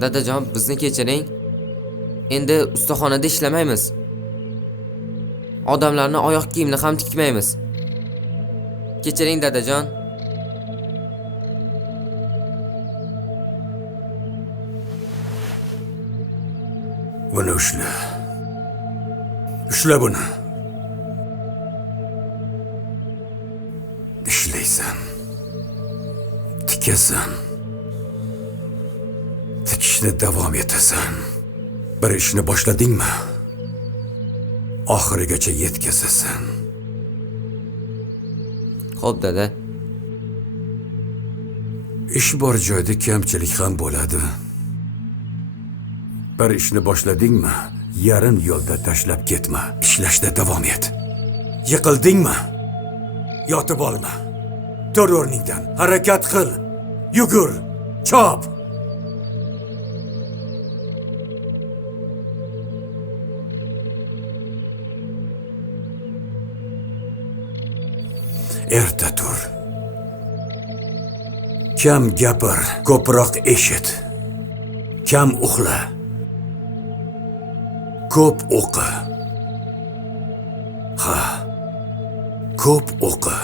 Dadajon, bizni kechiring. Endi ustaxonada ishlamaymiz. Odamlarning oyoq kiyimini ham tikmaymiz. Kechiring dadajon. Buni ushla. Ushla buni. Ishlaysan. Tikasan. Tikishni davom etasan. Bir ishni boshladingmi? Oxirigacha yetkazasan. Xo'p dada. Ish bor joyda kamchilik ham bo'ladi. Bir ishni boshladingmi, yarim yo'lda tashlab ketma. Ishlashda davom et. Yiqildingmi? Yotib olma. Tur o'rningdan, harakat qil. Yugur, chop. Erta tur. Kam gapir, ko'proq eshit. Kam uxla. Ko'p o'qi. Ha. Ko'p o'qi.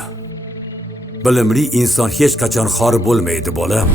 Bilimli inson hech qachon xor bo'lmaydi, bolam.